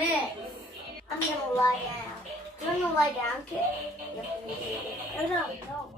Miss, I'm gonna lie down. Do you wanna lie down, kid? No, no, no.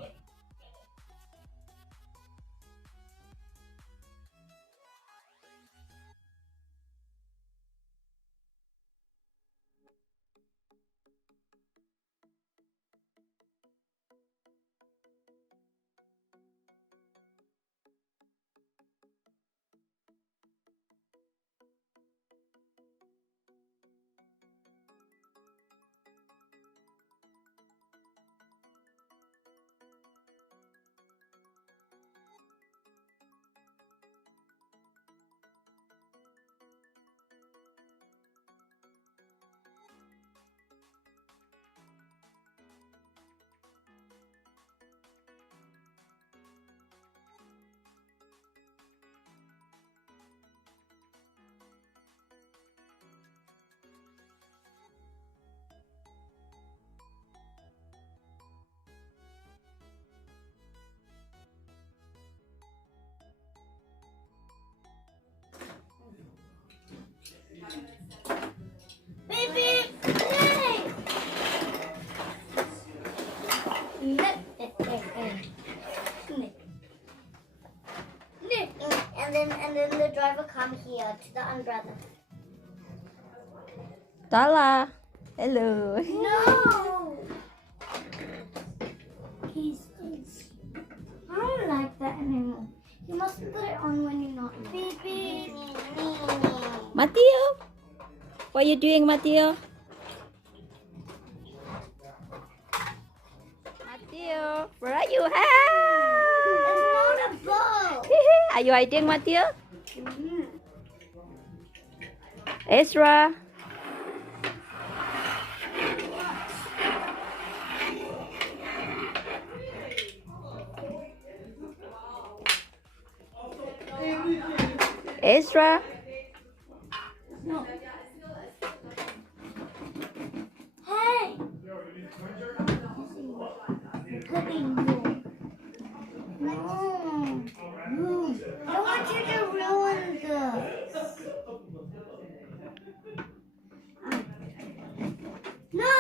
Baby, hey! And then the driver come here to the umbrella. Tala. Hello. No! He's I don't like that anymore. You must put it on when you're not. Baby. Mateo. What are you doing, Mateo? Mateo, where are you? It's not a boat. Are you hiding, Mateo? Ezra. Ezra. No. Hey! Cooking room. No. I want you to ruin this. No!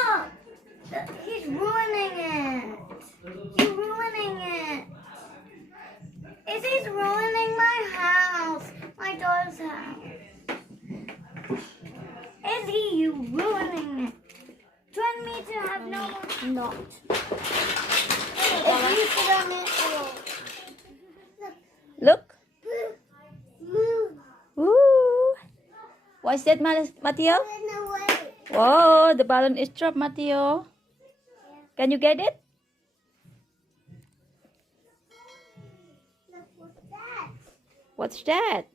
He's ruining it. He's ruining it. He's ruining my house. My daughter's house. Izzy, you ruining it. Join me to have no more. Not. Izzy, put on it. Look. Move. Ooh. What's that, Mateo? Run away. Whoa, the balloon is dropped, Mateo. Can you get it? Look, what's that? What's that?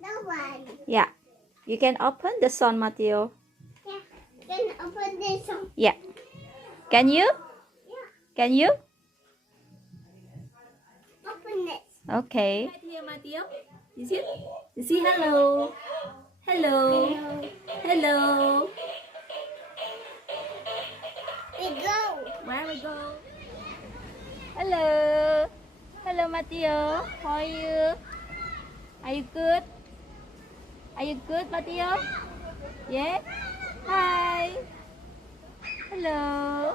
Nobody. Yeah. You can open the sun, Mateo. Yeah. Can open this one. Yeah. Can you? Yeah. Can you? Open it. Okay. Right here, Mateo. You see? You see? Hello. Hello. Hello. We go. Where we go? Hello. Hello, Mateo. How are you? Are you good? Are you good, Mateo? Yeah? Hi. Hello.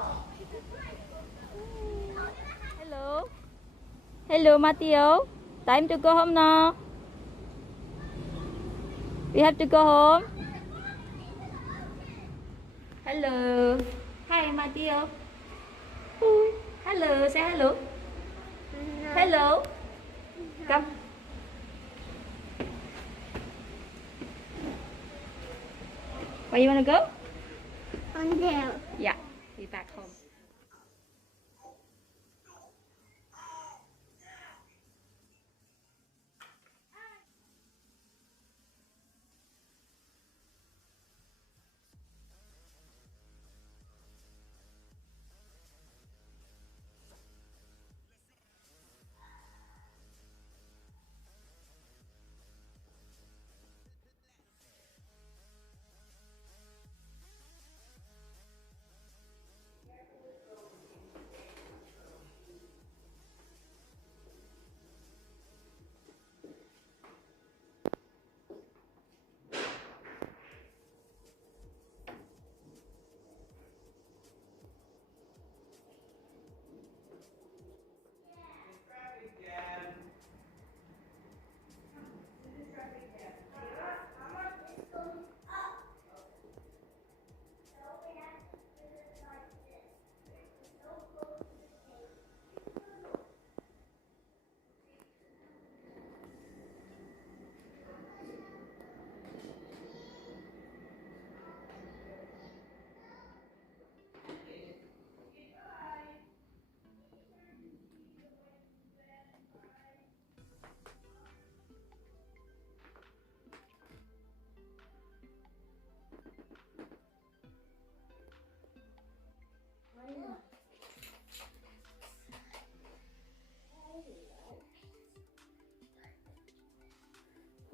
Hello. Hello, Mateo. Time to go home now. We have to go home. Hello. Hi, Mateo. Hello. Say hello. Hello. Come. Where you want to go? On there. Yeah. Be back home.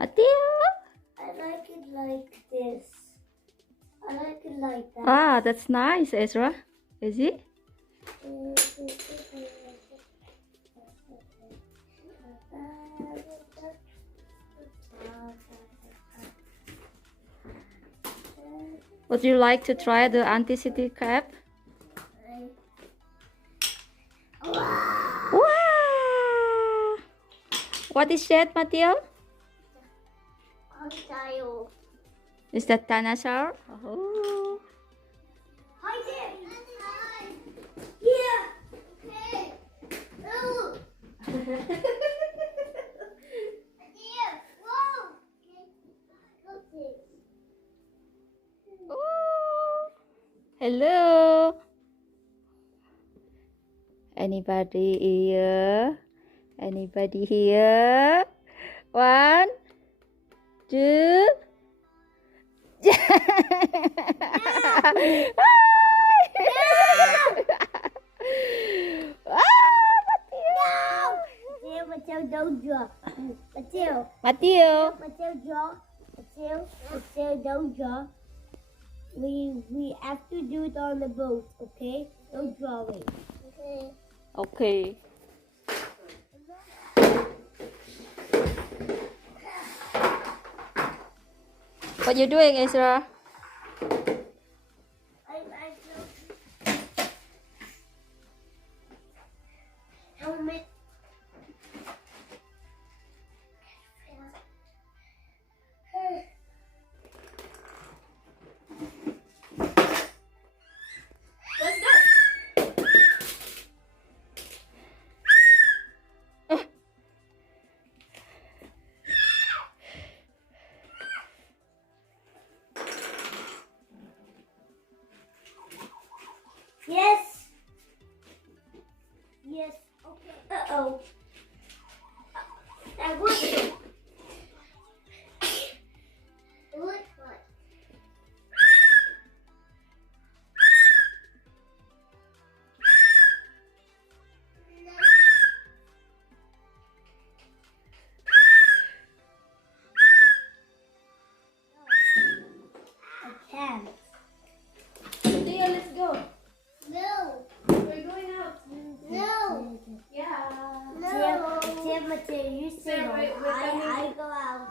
Mateo. I like it like this. I like it like that. Ah, that's nice, Ezra. Is it? Would you like to try the anti-city cap? Wow! What is that, Mateo? Is that dinosaur? Oh. Hi there. Yeah. Okay. Oh. Yeah. Whoa. Oh. Hello. Anybody here? Anybody here? 1, 2. Mateo, don't draw. Mateo. Mateo. Mateo, draw. Mateo, don't draw. We have to do it on the boat, okay? Don't draw it. Okay. Okay. What you doing, Ezra? Helmet. Let's go. Yes. Yes. Okay. Uh-oh. That was it. It looks like. I can't. Mateo, let's go. No. We're going out. No. Yeah. No. Mateo, you stay Sir, home. we're coming. I go out.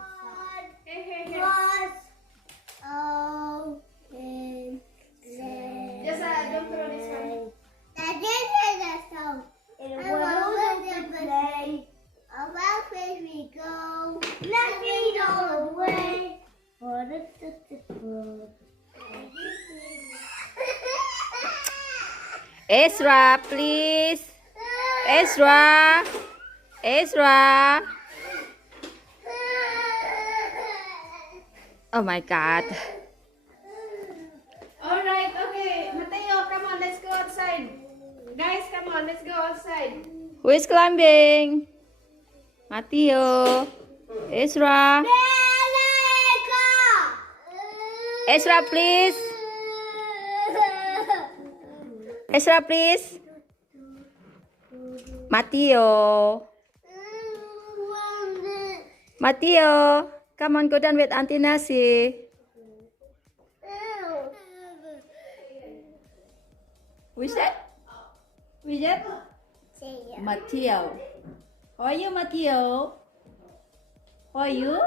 Hey. Plus, oh, and Just don't throw this one. that is the song. And we'll play. About where we go. Let me know the way. For the Ezra, please. Ezra. Ezra. Oh my God. All right, okay. Mateo, come on, let's go outside. Guys, come on, let's go outside. Who is climbing? Mateo. Ezra. Ezra, please. Ezra, please. Mateo. Mateo. Come on, go down with Auntie Nasi. Who is that? Who is that? Mateo. How are you, Mateo? How are you?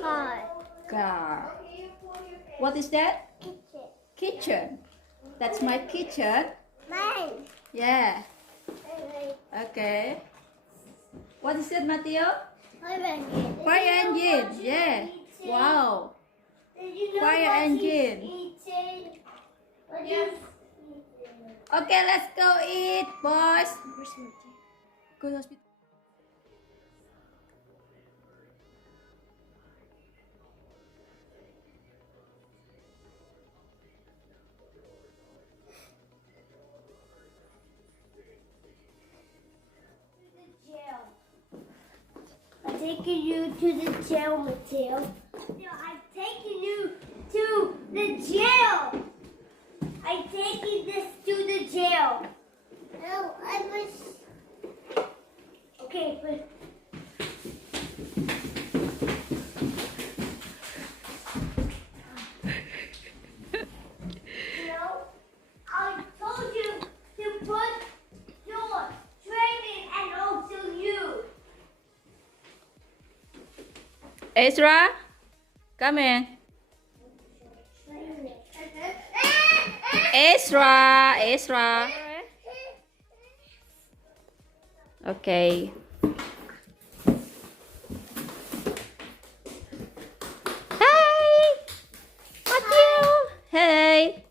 Car. What is that? Kitchen. That's my kitchen. Mine. Yeah. Okay. What is it, Mateo? Fire engine. Yeah. Wow. Fire engine. Yes. Okay, let's go eat, boys. Go to hospital. I'm taking you to the jail, Mateo. I'm taking you to the jail. I'm taking this to the jail. No, I was. Okay, but. Ezra, come in. Ezra. Okay. Hi, Matthew. Hey.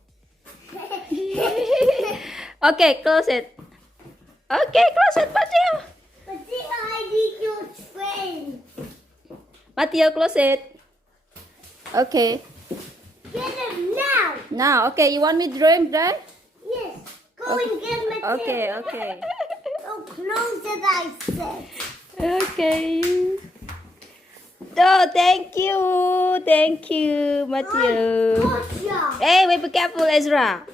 Okay, close it. Okay, close it, Matthew. But then I need your train. Matthew, close it. Okay. Get him now. Now, okay, you want me to dream then? Yes. Go and get my Okay, tail. okay. So close it, I said. Okay. Oh, thank you, Matthew. Gotcha. Hey, wait, be careful, Ezra.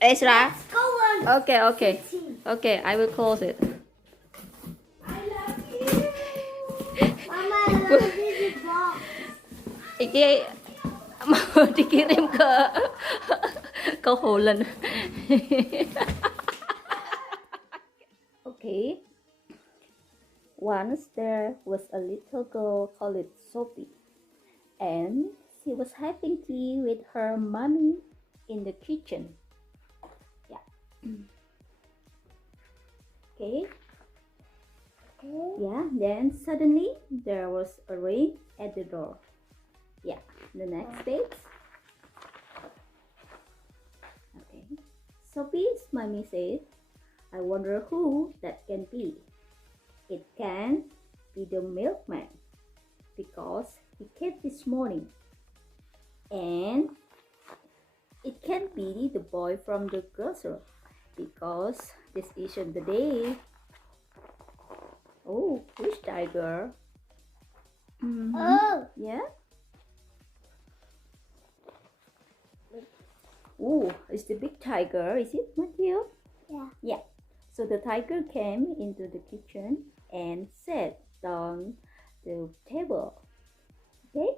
Ezra. Go on. Okay. Okay, I will close it. I love you. Mama, I love you. Box. Iki mau dikirim ke Holland. Okay. Once there was a little girl called Sophie, and she was having tea with her mommy in the kitchen. Yeah. Okay. Yeah, then suddenly there was a ring at the door. Yeah, the next page. Okay. Sophie's mommy said, I wonder who that can be. It can be the milkman because he came this morning. And it can be the boy from the grocery because this isn't the day. Oh, which tiger? Oh. Yeah? Oh, it's the big tiger, is it, Matthew? Yeah. Yeah. So the tiger came into the kitchen and sat down the table. Okay?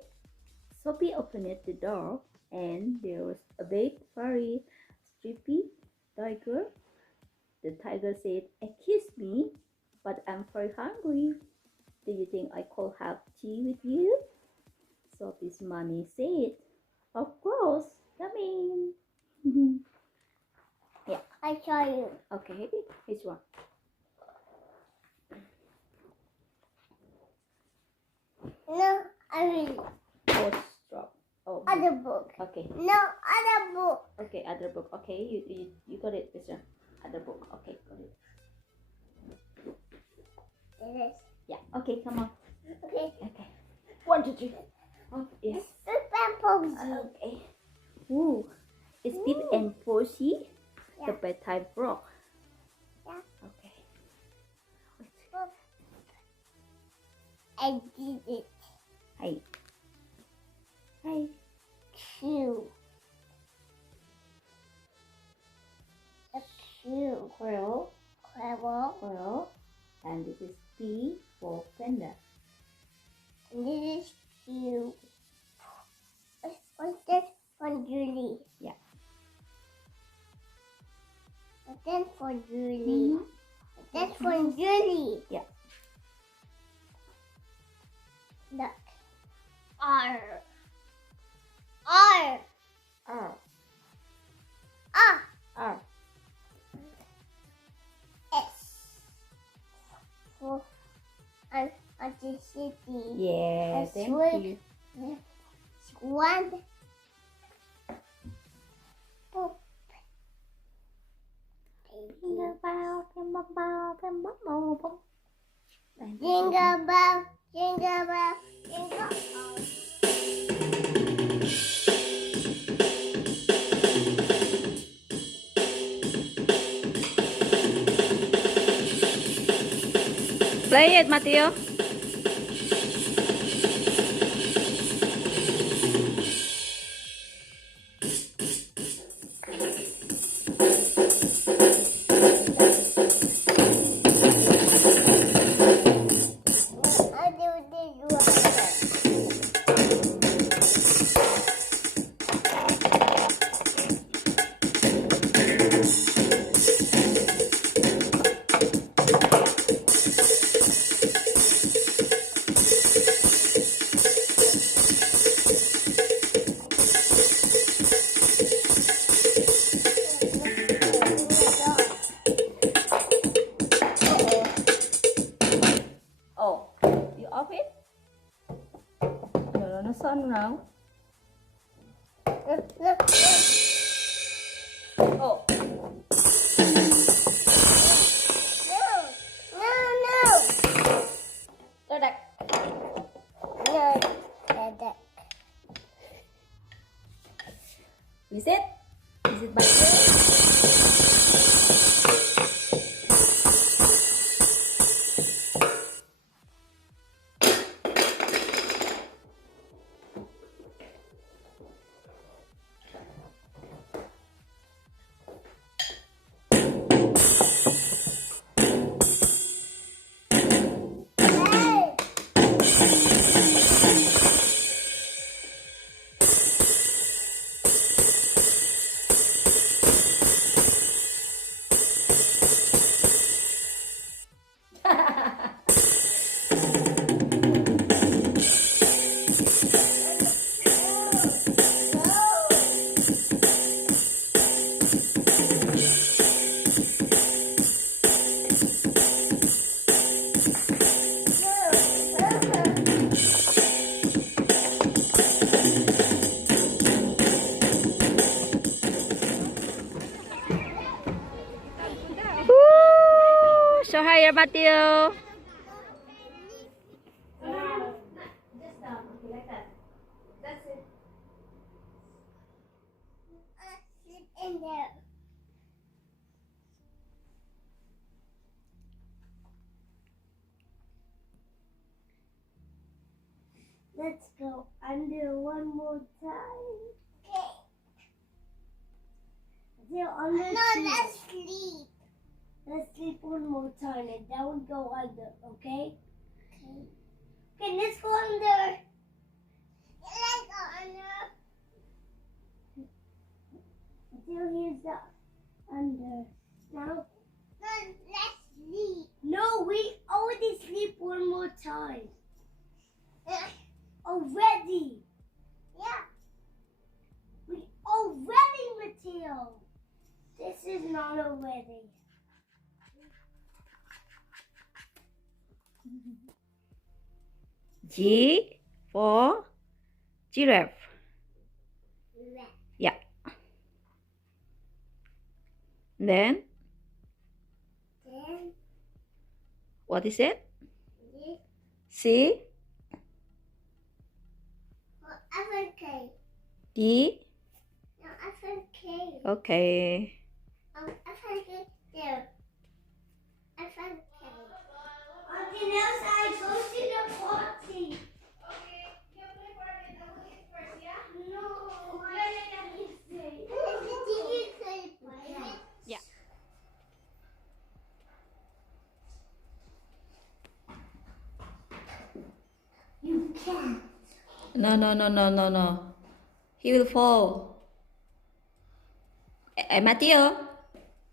Sophie opened the door and there was a big, furry, stripy tiger. The tiger said, excuse me, but I'm very hungry. Do you think I could have tea with you? Sophie's mommy said, of course, come in. Yeah. I saw you. Okay, which one? No, I will. Oh, stop. Oh, Other book. okay. No, other book. Okay, other book. Okay, you got it, this one. Other book. Okay, got it. It is. Yeah. Okay, come on. Okay. Okay. 1, 2, 3. Oh, yes. Super Posy. Okay. Ooh, it's Pip and Posy, the Yeah. bedtime frog. Yeah. Okay. Wait. I did it. Hey. Hey. Q. A Q. Quail. Quail. Quail. And this is P for panda. And this is Q. What's that for Julie? Yeah. What's that for Julie? What's that for Julie? Yeah. Duck. R. R. R. Ah. R. S. For the city. Yeah, That's thank right. you. One. Boop. Jingle bell, jingle bell, jingle bell. Jingle bell, jingle bell, jingle bell. Play it, Mateo. I do this one. turn around. Oh. Dadak. Is it? Is it back there? So hi, Matthew. Sit in there. Let's go under one more time. Okay. They're under. No, let's sleep. Let's sleep one more time and don't go under, okay? Okay. Okay, let's go under. Let's go under. Until here's the under. Now. No, let's sleep. No, we already sleep one more time. Already. Yeah. We already, Mateo. This is not already. G for giraffe. Yeah. Then what is it? C. FNK. D. No, FNK. Okay. FNK there. FNK. Okay, now I go to the party. Okay, you play for it. I will eat first, yeah? No, why did I say? Did you say private? Yeah. You can't. No. He will fall. Matthew.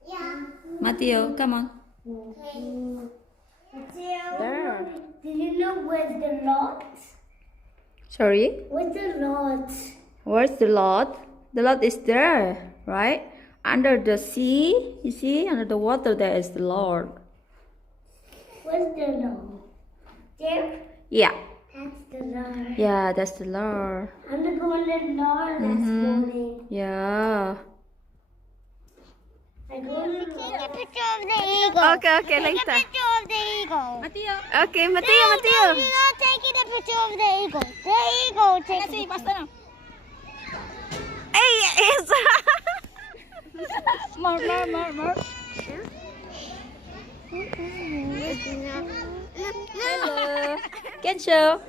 Yeah. Matthew, come on. There. Do you know where's the lot? Sorry? Where's the lot? Where's the Lord? The Lord is there, right? Under the sea, you see, under the water, there is the Lord. Where's the lot? There? Yeah. That's the lot. Yeah, that's the Lord. I'm gonna go in the lot this morning. Yeah. I go in the lot. Take a picture of the eagle. Okay, later. Take a picture of the eagle. Matthew. Okay, Matthew. No, you're not taking a picture of the eagle. The eagle takes a picture. Hey, yes. More. Hello. Kenzo.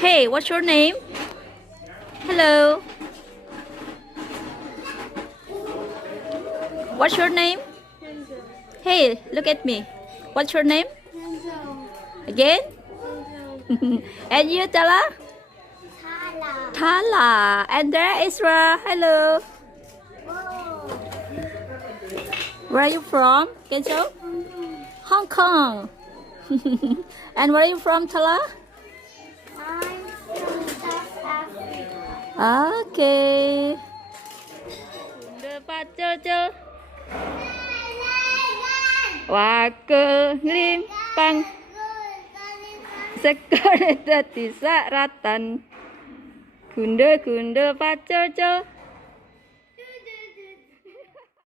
Hey, what's your name? Hello. What's your name? Hey, look at me. What's your name? Again? And you, Tala? Tala. And there, Isra. Hello. Where are you from, Kenzo? Hong Kong. And where are you from, Tala? I'm from South Africa. Okay. Và cơ liêm băng sekar dadi saratan. Gundul-gundul pacul-cul.